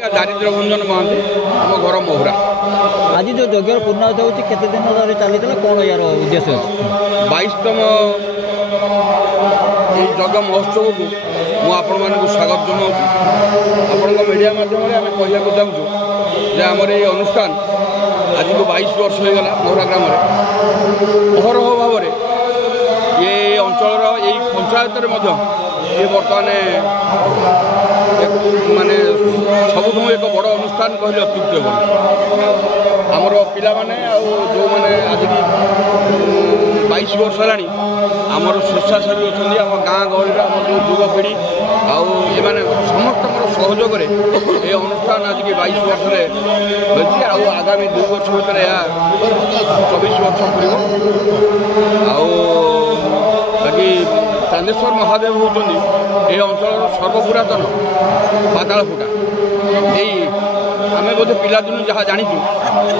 दारिद्र भंजन महांती आम घर मोहरा। आज जो यज्ञ पूर्णाहुति होती केते दिन धरि चली कौन यार उद्देश्य 22तम यज्ञ महोत्सव को मुझे स्वागत जनाऊँ। आपण मीडिया माध्यम आम कहना चाहूँ जे आमर ये अनुष्ठान आज को 22 वर्ष हो गला मोहरा ग्राम अहरह भाव ये अंचल ये पंचायत ये बर्तमान माने सबुठ एक बड़ अनुष्ठान कहले अत्युक्ति हे। आमर पिला माने जो मैंने आज 22 वर्ष है आमर स्वेच्छासेवी अच्छा आम गाँ गहली आम जो युवपीढ़ी आने समस्त सहयोग ये अनुष्ठान आज की 22 वर्ष मिली आगामी 2 वर्ष भर 24 वर्ष पड़ो। बाकी चांदेश्वर महादेव होती ये अंचल सर्वपुरातन पाताल फुटा। यही आम बोधे पिलादिन जहाँ जाचु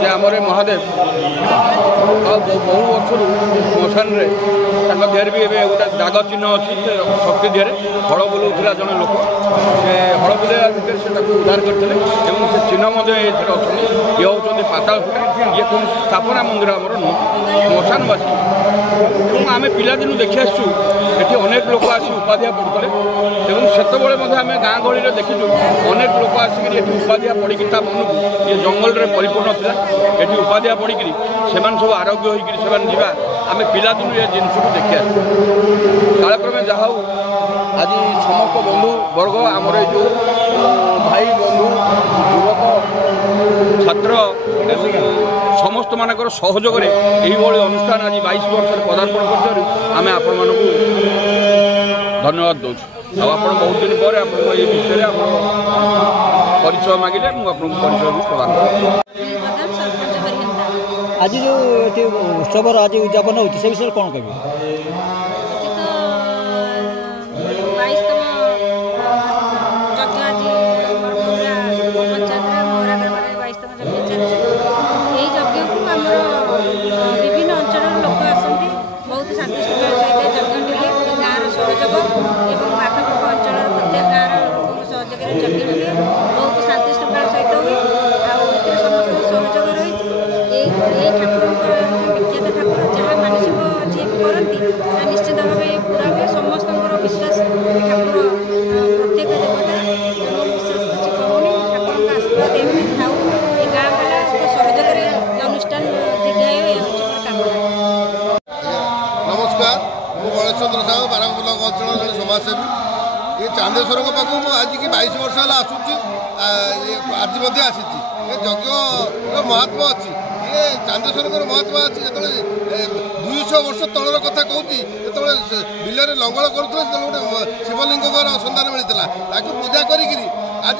जे आमर महादेव बहु वर्ष श्मशान देहर भी गोटे दाग चिन्ह अच्छी शक्ति देहर हल बुलाऊला जड़े लोक से हल बुलाइवा भितर से उद्धार करते से चिन्ह अच्छा ये होती पाताल फुटा। ये कौन स्थापना मंदिर आमर नुह श्मशानवासी आम पिलादिन देखी आसु ये अनेक लोक आसी उपाध्याय पढ़ुते से आम गाँ गहली देखीचु अनेक लोक आसिक उपाध्याय पढ़ी मन को ये जंगल में परिपूर्ण था ये उपाध्याय पढ़ी से सब आरोग्य होगा आम पिलादिन ये जिनस को देखी आसु। कालक्रमे जहा आज समस्त बंधु वर्ग आमर जो भाई बंधु युवक छात्र समस्त मानकर सहयोग अनुष्ठान आज 22 वर्ष पदार्पण कर आम आपण मानक धन्यवाद दौर। आप बहुत दिन पर ये विषय परिचय मागिले मुझे परिचय भी प्रदान कर। आज जो उत्सव आज उद्यापन हो विषय कौन कह विभिन्न अंचल लोक आसती बहुत शांति श्रृंखला सहित यज्ञ गाँव सहयोग और आखपाख अंचल प्रत्येक गाँव लोक सहयोग यज्ञ बहुत शांति श्रृंखला सहित हुए आते समस्त सहयोग रही ठाकुर विख्यात ठाकुर जहाँ मानसिक जी करती निश्चित भाव पूरा हुए समस्त विश्वास ठाकुर प्रत्येक देवता विश्वास किसी कहूनी ठाकुर आशीर्वाद एमती थाऊ ये गाँ वाला सहयोग अनुष्ठान दीर्घायु नमस्कार मु गणेश चंद्र साहू बारामुला अंचल जन समाजसेवी ये चांदेश्वर पाक आज की 22 वर्ष है आसूँ आज आसी यज्ञ महात्मा अच्छी ये चांदेश्वर महात्मा अच्छी जो 200 वर्ष तलर कथा कहूँ जो बिलर लंगल करुले गोटे शिवलिंग सन्धान मिलता पूजा करी आज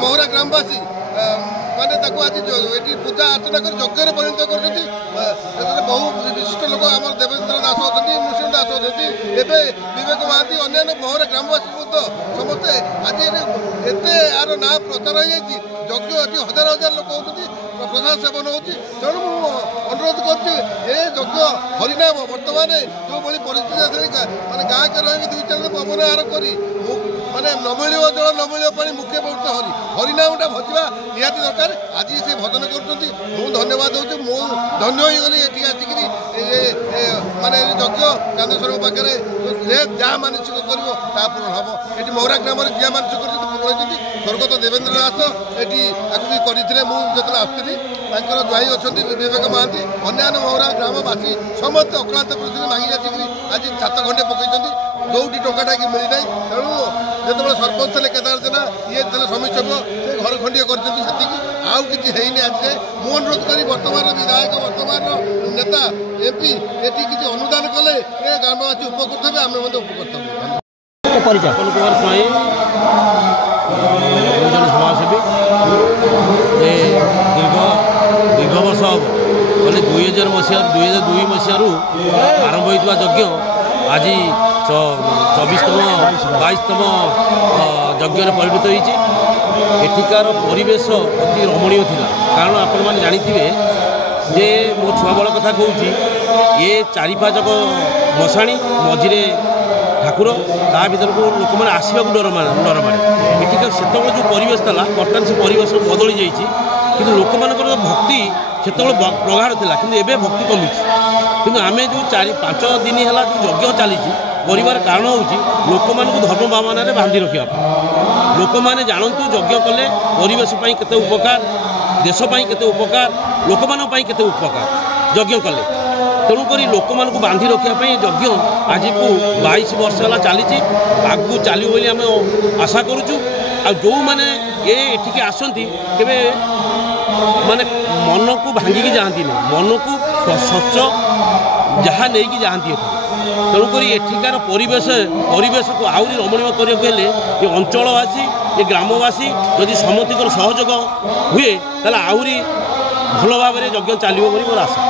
मोहरा ग्रामवासी माने आज ये पूजा अर्चना कर यज्ञ परिणत कर बहु विशिष्ट लोक आम देवेंद्र दास अच्छा नृसिंह दास अच्छा एवं विवेक महांती अन्य मोहरा ग्रामवासी समस्ते आज एत यार ना प्रचार हो यज्ञ आज हजार हजार लोक होती प्रसाद सेवन होती तेणु अनुरोध कर हरिनाम बर्तमान जो भाई परिस्थिति माने गाँव के रही 2-4 पवन आहार कर माने नमिल जल नमिल पा मुखे पड़ता हरिनामटा भजवा निहाती दरकार। आज से भजन कर धन्यवाद दूँ मु धन्य हो गली ये आसिक माने यज्ञ चांदेश्वर पाखे जहाँ मानसिक कर पूर्ण हम ये मोहरा ग्राम जहाँ मानसिक कर स्वर्गत देवेंद्र दास ये करते मुझे आसती ज्वाई अच्छा विवेक महांती अन्य मोहरा ग्रामवासी समस्त अक्लांत परिस्थिति मांगी आसिक आज छात खंडे पकई जोटी टाटा कि मिलना तेणु जो सरपंच थे केदार जेना ये समीक्षक से घर खंडीय कर आउ कि आज मु अनुरोध करी वर्तमान विधायक वर्तमान नेता एमपी ये किसी अनुदान कले ग्रामवासी उपकृत हे आम उपकृत कुमार स्वाई समाजसेवी दीर्घ वर्ष मैंने 2002 मसीह आरंभ होता यज्ञ आज 22तम यज्ञ परिणत होती। एठिकार परिवेश अति रमणीय थिला कारण आपण मैंने जानिथिबे जे मो छुआ बड़ कथा कहूँ ये 4-5 मशाणी मझिरे ଠାକୁର ତା ଭିତରକୁ ଲୋକମାନେ ଆସିବାକୁ ଡର ମାଡ଼େ ଏଠିକାର ସେତେବେଳେ ଯେଉଁ ପରିବେଶ ଥିଲା ବର୍ତ୍ତମାନ ସେ ପରିବେଶ ବଦଳି ଯାଇଛି କିନ୍ତୁ ଲୋକମାନଙ୍କର ଭକ୍ତି ସେତେବେଳେ ପ୍ରଗାଢ଼ ଥିଲା କିନ୍ତୁ ଏବେ ଭକ୍ତି କମିଛି କିନ୍ତୁ ଆମେ ଯେଉଁ 4-5 ଦିନ ହେଲା ଯେଉଁ ଯଜ୍ଞ ଚାଲିଛି କରିବାର କାରଣ ହେଉଛି ଲୋକମାନଙ୍କୁ ଧର୍ମ ଭାବନାରେ ବାନ୍ଧି ରଖିବା ପାଇଁ ଲୋକମାନେ ଜାଣନ୍ତୁ ଯଜ୍ଞ କଲେ ପରିବେଶ ପାଇଁ କେତେ ଉପକାର ଦେଶ ପାଇଁ କେତେ ଉପକାର ଲୋକମାନଙ୍କ ପାଇଁ କେତେ ଉପକାର ଯଜ୍ଞ କଲେ ତେଣୁକରି ଲୋକମାନଙ୍କୁ ବାନ୍ଧି ରଖିବା ପାଇଁ ଯଜ୍ଞ ଆଜିକୁ 22 ବର୍ଷ ହେଲା ଚାଲିଛି ଆଗକୁ ଚାଲିବ ବୋଲି ଆମେ ଆଶା କରୁଛୁ ଆଉ ଯେଉଁମାନେ ଏଠିକି ଆସନ୍ତି କେବେ ମାନେ ମନକୁ ଭାଙ୍ଗିକି ଯାଆନ୍ତିନି ମନକୁ ସ୍ୱଚ୍ଛ ଯାହା ନେଇକି ଯାଆନ୍ତି ଏଠି ତେଣୁକରି ଏଠିକାର ପରିବେଶକୁ ଆହୁରି ରମଣୀୟ କରିବାକୁ ହେଲେ ଏ ଅଞ୍ଚଳବାସୀ ଏ ଗ୍ରାମବାସୀ ଯଦି ସମସ୍ତଙ୍କର ସହଯୋଗ ହୁଏ ତାହେଲେ ଆହୁରି ଭଲ ଭାବରେ ଯଜ୍ଞ ଚାଲିବ ବୋଲି ମୋର ଆଶା।